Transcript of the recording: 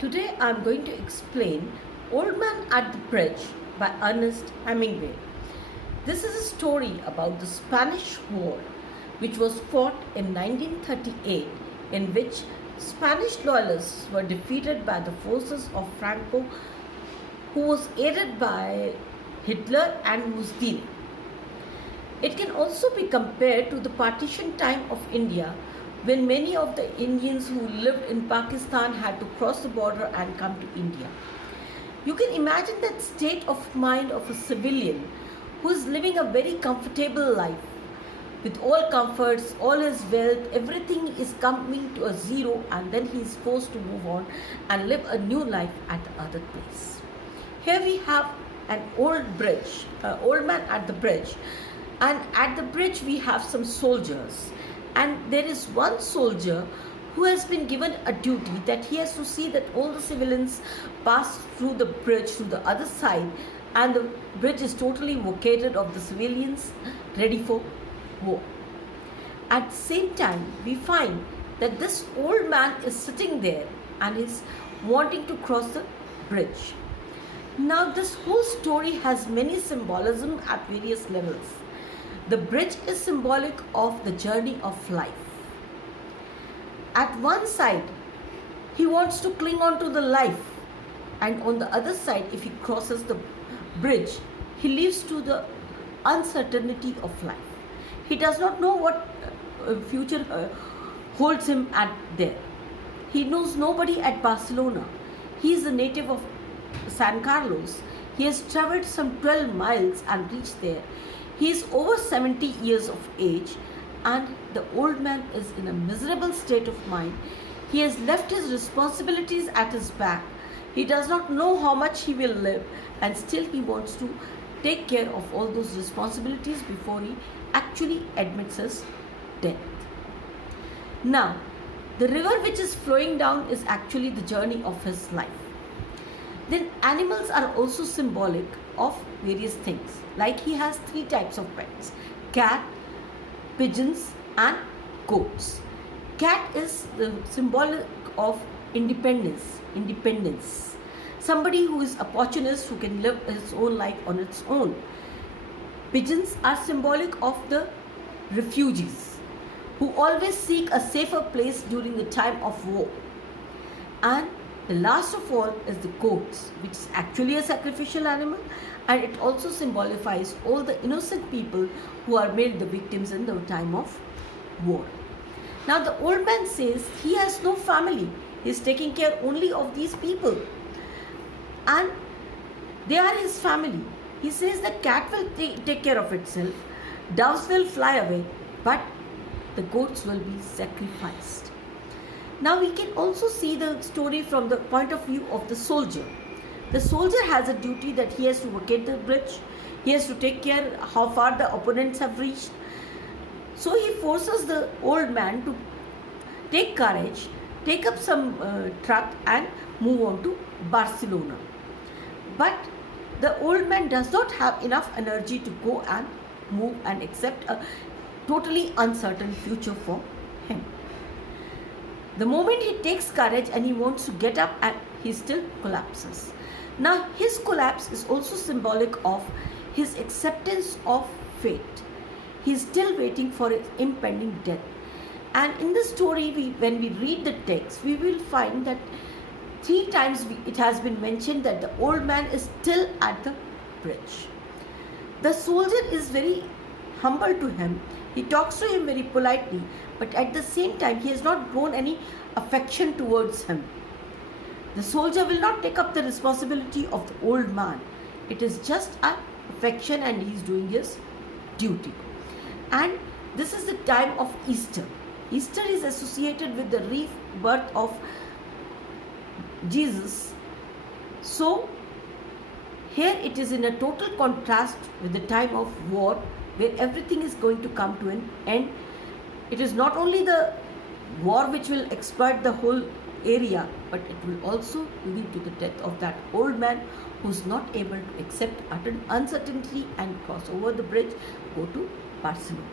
Today I am going to explain Old Man at the Bridge by Ernest Hemingway. This is a story about the Spanish War, which was fought in 1938, in which Spanish loyalists were defeated by the forces of Franco, who was aided by Hitler and Mussolini. It can also be compared to the partition time of India, when many of the Indians who lived in Pakistan had to cross the border and come to India. You can imagine that state of mind of a civilian who is living a very comfortable life with all comforts, all his wealth, everything is coming to a zero, and then he is forced to move on and live a new life at the other place. Here we have an old man at the bridge, and at the bridge we have some soldiers. And there is one soldier who has been given a duty that he has to see that all the civilians pass through the bridge to the other side, and the bridge is totally vacated of the civilians ready for war. At the same time, we find that this old man is sitting there and is wanting to cross the bridge. Now this whole story has many symbolism at various levels. The bridge is symbolic of the journey of life. At one side, he wants to cling on to the life, and on the other side, if he crosses the bridge, he lives to the uncertainty of life. He does not know what future holds him at there. He knows nobody at Barcelona. He is a native of San Carlos. He has traveled some 12 miles and reached there. He is over 70 years of age, and the old man is in a miserable state of mind. He has left his responsibilities at his back. He does not know how much he will live, and still he wants to take care of all those responsibilities before he actually admits his death. Now, the river which is flowing down is actually the journey of his life. Then animals are also symbolic of various things. Like he has 3 types of pets: cat, pigeons and goats. Cat is the symbolic of independence. Somebody who is opportunist, who can live his own life on its own. Pigeons are symbolic of the refugees who always seek a safer place during the time of war. And the last of all is the goats, which is actually a sacrificial animal, and it also symbolifies all the innocent people who are made the victims in the time of war. Now the old man says he has no family. He is taking care only of these people, and they are his family. He says the cat will take care of itself, doves will fly away, but the goats will be sacrificed. Now we can also see the story from the point of view of the soldier. The soldier has a duty that he has to vacate the bridge. He has to take care how far the opponents have reached. So he forces the old man to take courage, take up some truck and move on to Barcelona. But the old man does not have enough energy to go and move and accept a totally uncertain future for him. The moment he takes courage and he wants to get up, and he still collapses. Now his collapse is also symbolic of his acceptance of fate. He is still waiting for his impending death. And in the story, when we read the text, we will find that 3 times it has been mentioned that the old man is still at the bridge. The soldier is very humble to him. He talks to him very politely, but at the same time he has not grown any affection towards him. The soldier will not take up the responsibility of the old man. It is just an affection, and he is doing his duty. And this is the time of Easter. Easter is associated with the rebirth of Jesus. So here it is in a total contrast with the time of war, where everything is going to come to an end. It is not only the war which will exploit the whole area, but it will also lead to the death of that old man who is not able to accept utter uncertainty and cross over the bridge, go to Barcelona.